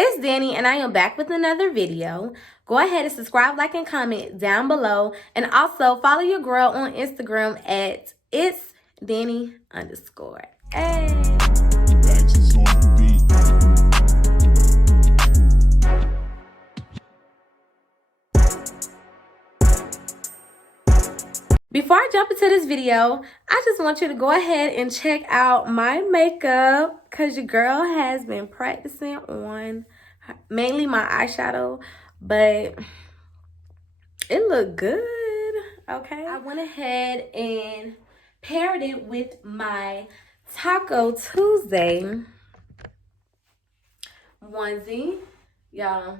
It's Danny, and I am back with another video. Go ahead and subscribe, like, and comment down below. And also follow your girl on Instagram at it's Danny_. Hey. Before I jump into this video, I just want you to go ahead and check out my makeup because your girl has been practicing on mainly my eyeshadow, but it looked good, okay? I went ahead and paired it with my Taco Tuesday onesie. Y'all,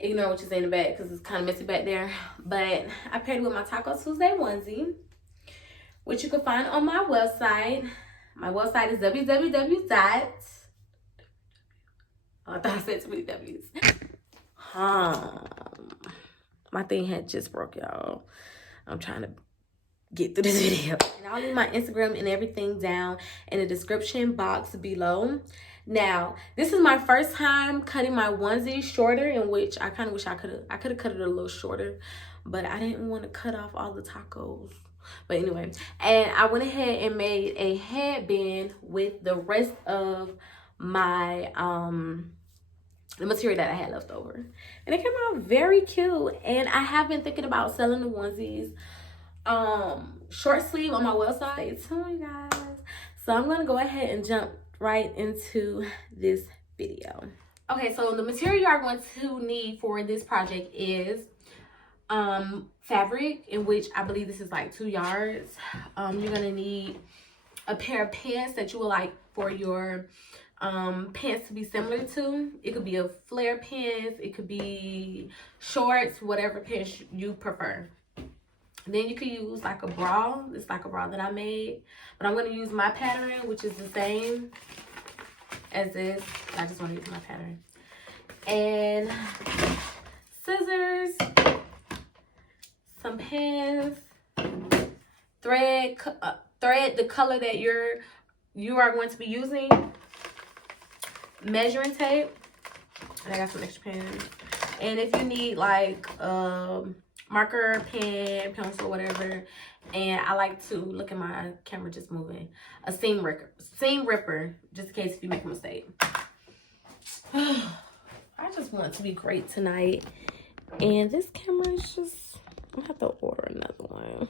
ignore what you say in the back because it's kind of messy back there. But I paired it with my Taco Tuesday onesie, which you can find on my website. My website is www. I thought I said too many W's. My thing had just broke, y'all. I'm trying to get through this video. And I'll leave my Instagram and everything down in the description box below. Now, this is my first time cutting my onesie shorter, in which I kind of wish I could have cut it a little shorter, but I didn't want to cut off all the tacos. But anyway, and I went ahead and made a headband with the rest of my the material that I had left over, and it came out very cute. And I have been thinking about selling the onesies short sleeve on my website too, you guys. So I'm gonna go ahead and jump right into this video. Okay, so the material you are going to need for this project is fabric, in which I believe this is like 2 yards. You're gonna need a pair of pants that you would like for your pants to be similar to. It could be a flare pants, it could be shorts, whatever pants you prefer. Then you could use like a bra. It's like a bra that I made, but I'm going to use my pattern, which is the same as this. I just want to use my pattern. And scissors, some pins, thread the color that you are going to be using, measuring tape, and I got some extra pins. And if you need like marker, pen, pencil, whatever, and I like to look at my camera just moving, a seam ripper, just in case if you make a mistake. I just want to be great tonight, and this camera is just, I'm gonna have to order another one.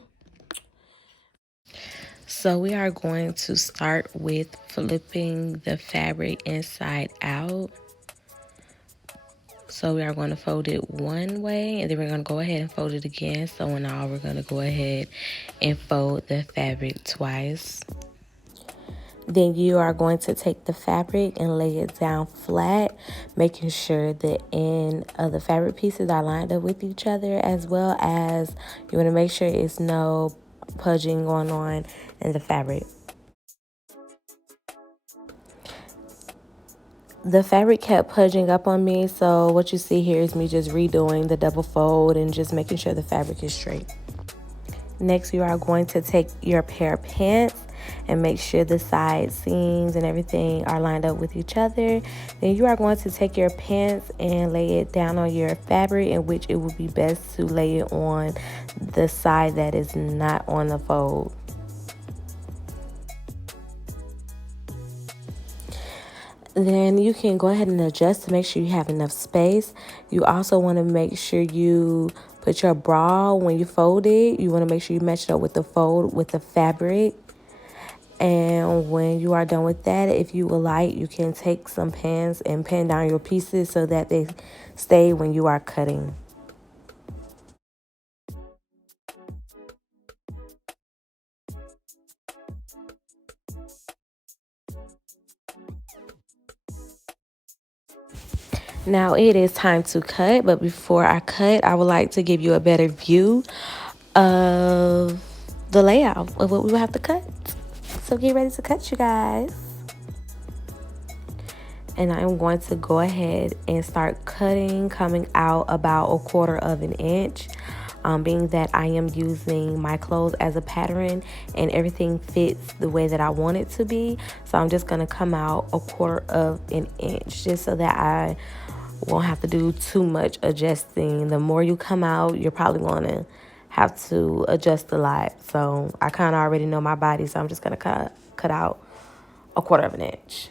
So we are going to start with flipping the fabric inside out. So we are going to fold it one way, and then we're going to go ahead and fold it again. So now we're going to go ahead and fold the fabric twice. Then you are going to take the fabric and lay it down flat, making sure the end of the fabric pieces are lined up with each other, as well as you want to make sure it's no pudging going on in the fabric. The fabric kept pudging up on me, so what you see here is me just redoing the double fold and just making sure the fabric is straight. Next, you are going to take your pair of pants and make sure the side seams and everything are lined up with each other. Then you are going to take your pants and lay it down on your fabric, in which it would be best to lay it on the side that is not on the fold. Then you can go ahead and adjust to make sure you have enough space. You also want to make sure you put your bra, when you fold it, you want to make sure you match it up with the fold with the fabric. And when you are done with that, if you would like, you can take some pins and pin down your pieces so that they stay when you are cutting. Now it is time to cut, but before I cut, I would like to give you a better view of the layout of what we will have to cut. So get ready to cut, you guys. And I'm going to go ahead and start cutting, coming out about 1/4 of an inch being that I am using my clothes as a pattern and everything fits the way that I want it to be. So I'm just going to come out 1/4 of an inch just so that I won't have to do too much adjusting. The more you come out, you're probably going to have to adjust a lot. So I kind of already know my body, so I'm just going to cut out 1/4 of an inch.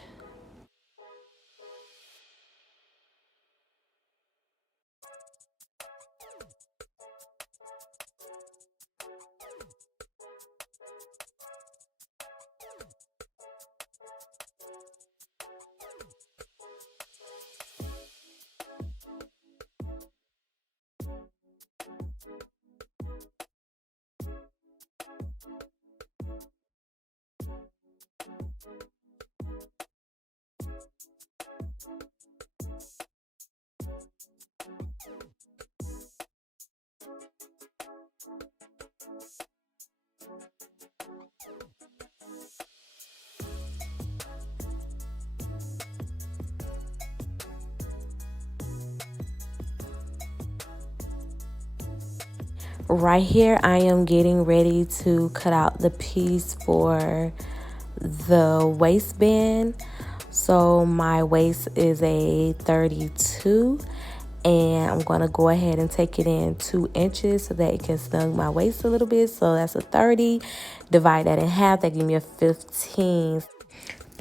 Right here, I am getting ready to cut out the piece for the waistband. So my waist is a 32, and I'm going to go ahead and take it in 2 inches so that it can snug my waist a little bit. So that's a 30. Divide that in half, that gives me a 15.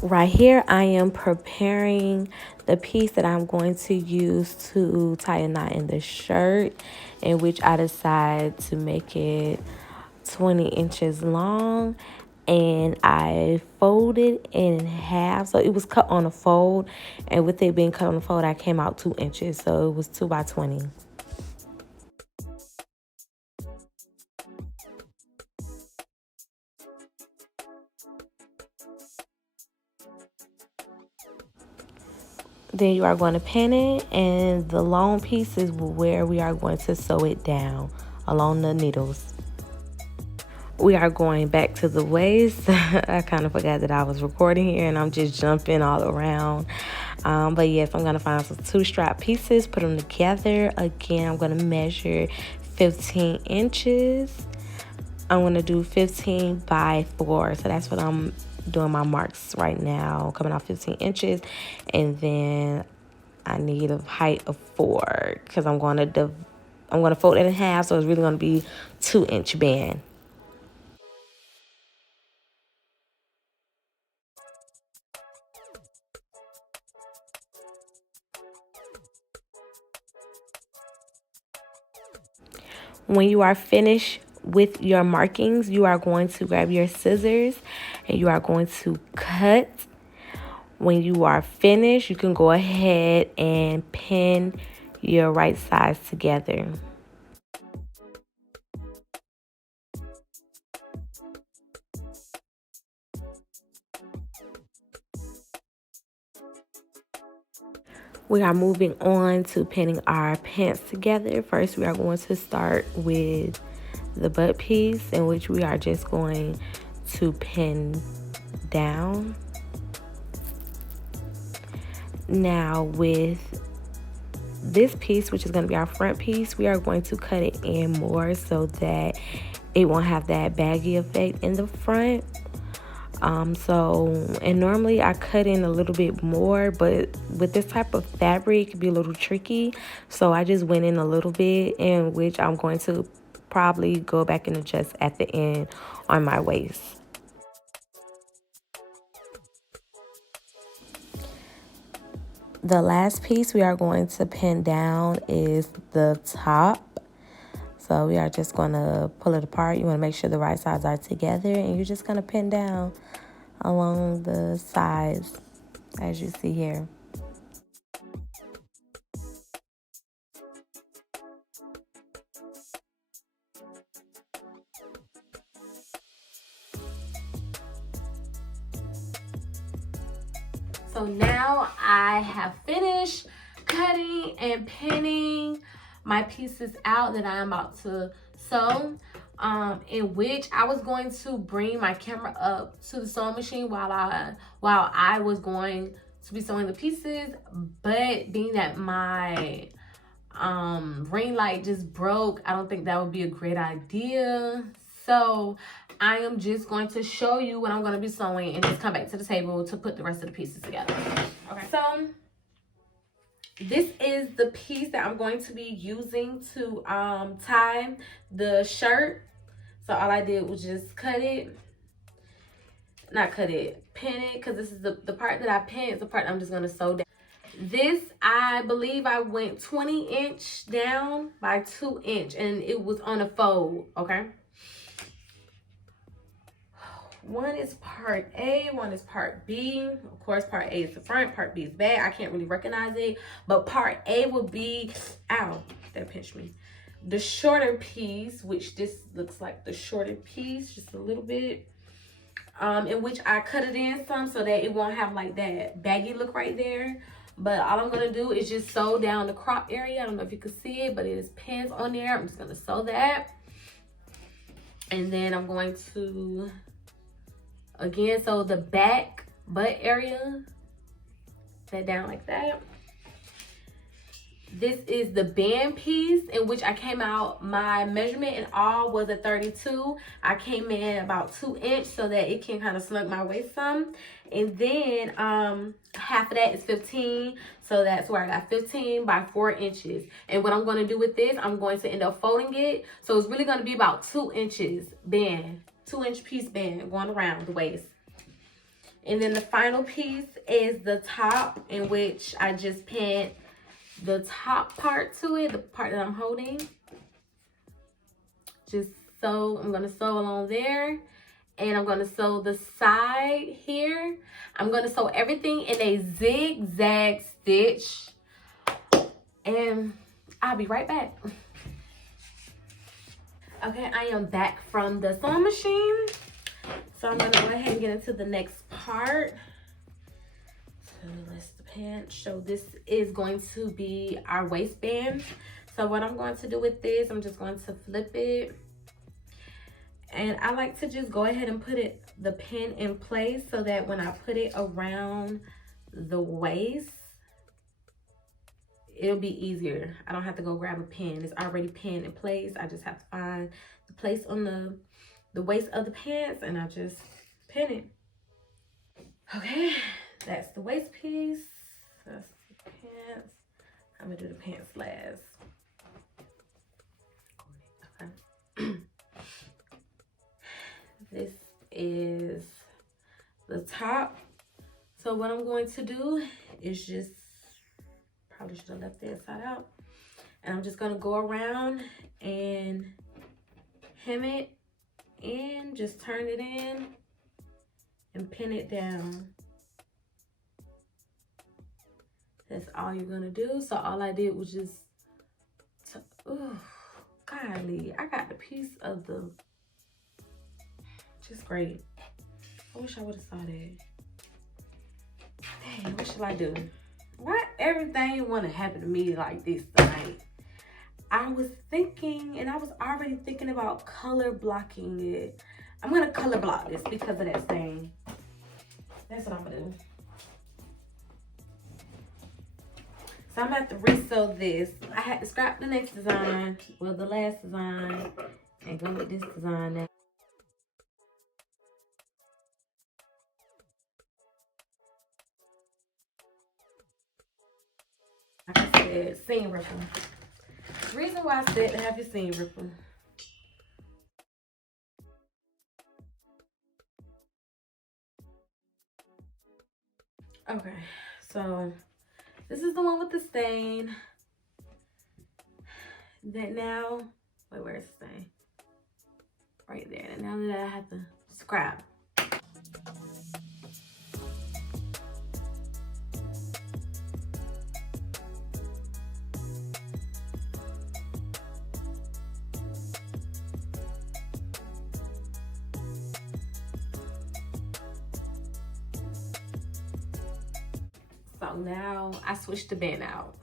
Right here, I am preparing the piece that I'm going to use to tie a knot in the shirt, in which I decide to make it 20 inches long, and I folded in half. So it was cut on a fold, and with it being cut on a fold, I came out 2 inches. So it was 2 by 20. Then you are going to pin it, and the long piece is where we are going to sew it down along the needles. We are going back to the waist. I kind of forgot that I was recording here and I'm just jumping all around. But yes, I'm going to find some 2 strap pieces, put them together. Again, I'm going to measure 15 inches. I'm going to do 15 by 4. So that's what I'm doing my marks right now, coming out 15 inches. And then I need a height of 4 because I'm going to fold it in half. So it's really going to be 2-inch band. When you are finished with your markings, you are going to grab your scissors and you are going to cut. When you are finished, you can go ahead and pin your right sides together. We are moving on to pinning our pants together. First, we are going to start with the butt piece, in which we are just going to pin down. Now with this piece, which is going to be our front piece, we are going to cut it in more so that it won't have that baggy effect in the front. And normally I cut in a little bit more, but with this type of fabric, it can be a little tricky. So I just went in a little bit, in which I'm going to probably go back and adjust at the end on my waist. The last piece we are going to pin down is the top. So we are just going to pull it apart. You want to make sure the right sides are together, and you're just going to pin down along the sides, as you see here. So now I have finished cutting and pinning my pieces out that I'm about to sew. In which I was going to bring my camera up to the sewing machine while I was going to be sewing the pieces, but being that my ring light just broke. I don't think that would be a great idea. So I am just going to show you what I'm going to be sewing and just come back to the table to put the rest of the pieces together. Okay. So this is the piece that I'm going to be using to tie the shirt. So all I did was just cut it. Not cut it, pin it, because this is the part that I pinned is the part I'm just going to sew down. This, I believe I went 20" down by 2" and it was on a fold, okay? One is part A, one is part B. Of course, part A is the front, part B is back. I can't really recognize it, but part A will be, ow, that pinched me. The shorter piece, which this looks like the shorter piece, just a little bit. In which I cut it in some so that it won't have like that baggy look right there. But all I'm gonna do is just sew down the crop area. I don't know if you can see it, but it is pins on there. I'm just gonna sew that. And then I'm going to, again, sew the back butt area, that down like that. This is the band piece in which I came out, my measurement in all was a 32. I came in about 2" so that it can kind of snug my waist some. And then half of that is 15. So that's where I got 15 by 4 inches. And what I'm going to do with this, I'm going to end up folding it. So it's really going to be about 2 inches band, 2" piece band going around the waist. And then the final piece is the top, in which I just pinned the top part to it, the part that I'm holding. Just sew, I'm gonna sew along there, and I'm gonna sew the side here. I'm gonna sew everything in a zigzag stitch, and I'll be right back. Okay, I am back from the sewing machine. So I'm gonna go ahead and get into the next part. So let's pinch. So this is going to be our waistband. So what I'm going to do with this, I'm just going to flip it. And I like to just go ahead and put the pin in place so that when I put it around the waist, it'll be easier. I don't have to go grab a pin. It's already pinned in place. I just have to find the place on the waist of the pants, and I just pin it. Okay, that's the waist piece. That's the pants. I'm gonna do the pants last. Okay. This is the top. So what I'm going to do is just, probably should have left the inside out. And I'm just gonna go around and hem it and just turn it in and pin it down. That's all you're gonna do. So all I did was just, ooh, golly, I got the piece of the, just great. I wish I would have saw that. Dang, what should I do? Why everything want to happen to me like this tonight? I was thinking, and I was already thinking about color blocking it. I'm gonna color block this because of that thing. That's what I'm gonna do. So I'm gonna have to resew this. I had to scrap the next design, well, the last design, and go with this design now. Like I said, seam ripple. The reason why I said to have your seam ripple. Okay, so this is the one with the stain. That now, wait, where's the stain? Right there. And now that I have to scrap. So now I switched the band out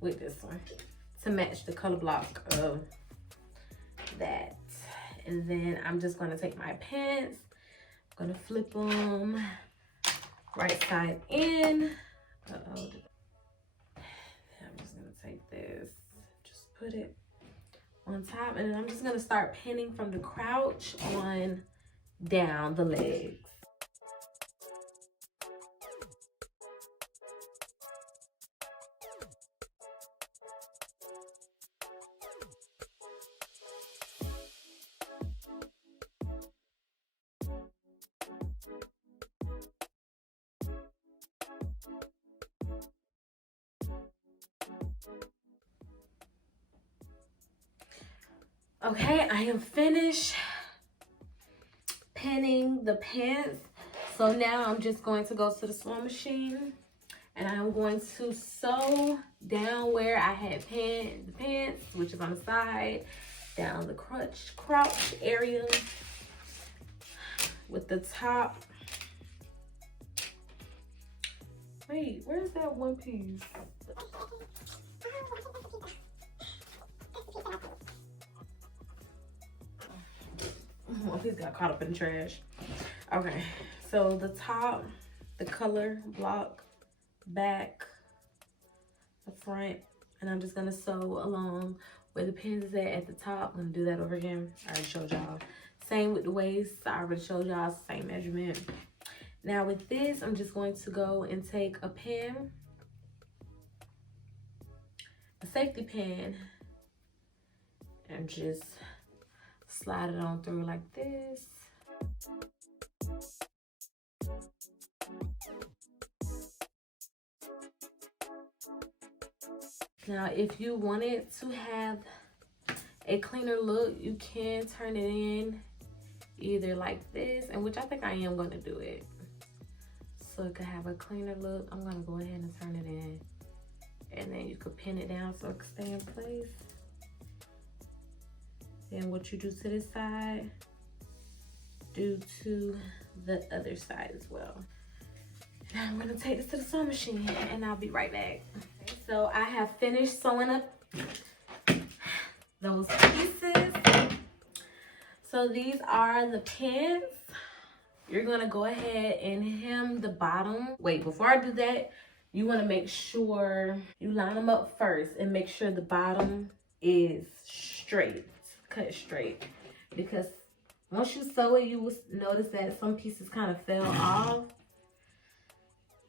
with this one to match the color block of that. And then I'm just gonna take my pants, I'm gonna flip them right side in. I'm just gonna take this put it on top, and then I'm just gonna start pinning from the crouch on down the legs. Okay, I am finished pinning the pants. So now I'm just going to go to the sewing machine and I'm going to sew down where I had pinned the pants, which is on the side, down the crotch area with the top. Wait, where's that one piece? One piece got caught up in the trash. Okay, so the top, the color block, back, the front, and I'm just gonna sew along where the pins is at the top. I'm gonna do that over again. I already showed y'all. Same with the waist. I already showed y'all, same measurement. Now with this, I'm just going to go and take a pin, a safety pin, and just slide it on through like this. Now, if you wanted to have a cleaner look, you can turn it in either like this, and which I think I am going to do it. So it could have a cleaner look. I'm going to go ahead and turn it in. And then you could pin it down so it can stay in place. Then what you do to this side, do to the other side as well. Now I'm gonna take this to the sewing machine and I'll be right back. Okay, so I have finished sewing up those pieces. So these are the pins. You're gonna go ahead and hem the bottom. Wait, before I do that, you wanna make sure you line them up first and make sure the bottom is straight, cut straight. Because once you sew it, you will notice that some pieces kind of fell off.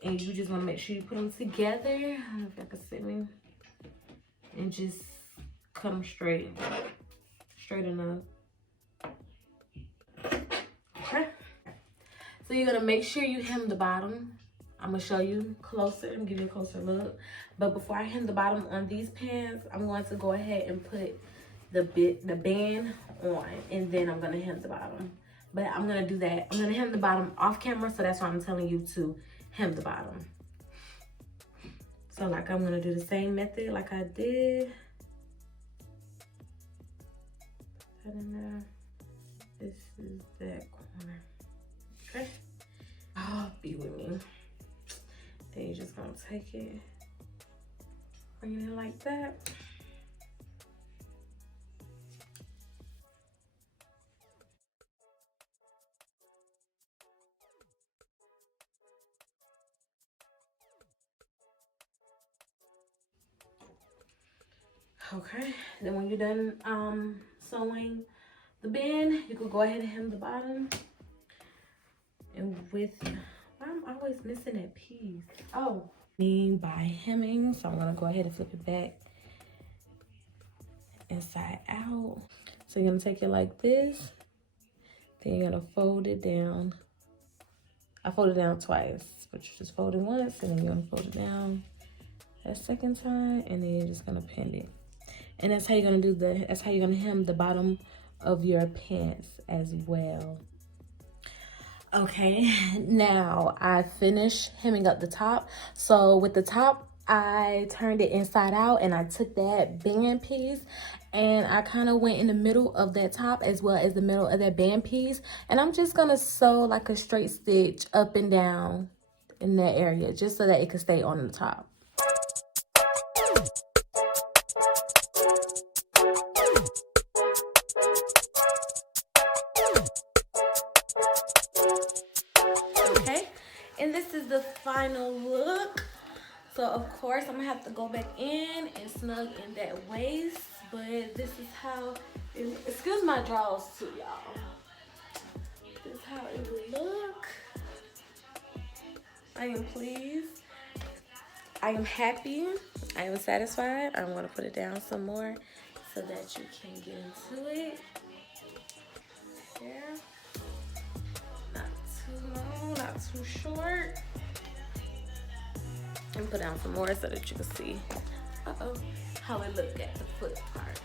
And you just want to make sure you put them together. I don't know if y'all can see me. And just cut them straight. Straight enough. Okay. So you're going to make sure you hem the bottom. I'm going to show you closer and give you a closer look. But before I hem the bottom on these pants, I'm going to go ahead and put the band on. And then I'm going to hem the bottom. But I'm going to do that. I'm going to hem the bottom off camera. So that's why I'm telling you to hem the bottom. So like I'm gonna do the same method like I did. Put that in there. This is that corner. Okay. Oh, be with me. Then you're just gonna take it, bring it in like that. Okay, then when you're done sewing the band, you can go ahead and hem the bottom. And with, I'm always missing that piece. Oh, by hemming, so I'm gonna go ahead and flip it back inside out. So you're gonna take it like this, then you're gonna fold it down. I fold it down twice, but you just fold it once, and then you're gonna fold it down that second time, and then you're just gonna pin it. And that's how you're gonna do that's how you're gonna hem the bottom of your pants as well. Okay, now I finished hemming up the top. So with the top, I turned it inside out and I took that band piece and I kind of went in the middle of that top as well as the middle of that band piece. And I'm just gonna sew like a straight stitch up and down in that area just so that it can stay on the top. And this is the final look. So of course I'm gonna have to go back in and snug in that waist. But this is how excuse my drawers too, y'all. This is how it will look. I am pleased. I am happy. I am satisfied. I'm gonna put it down some more so that you can get into it. There. Not too long, not too short. And put down some more so that you can see how it look at the foot part.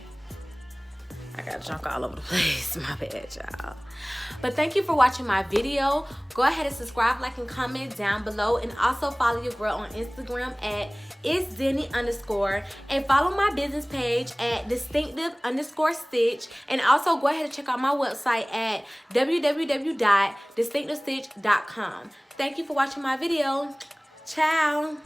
I got junk all over the place. My bad, y'all. But thank you for watching my video. Go ahead and subscribe, like, and comment down below. And also follow your girl on Instagram at itsdenny_. And follow my business page at distinctive_stitch. And also go ahead and check out my website at www.distinctivestitch.com. Thank you for watching my video. Ciao.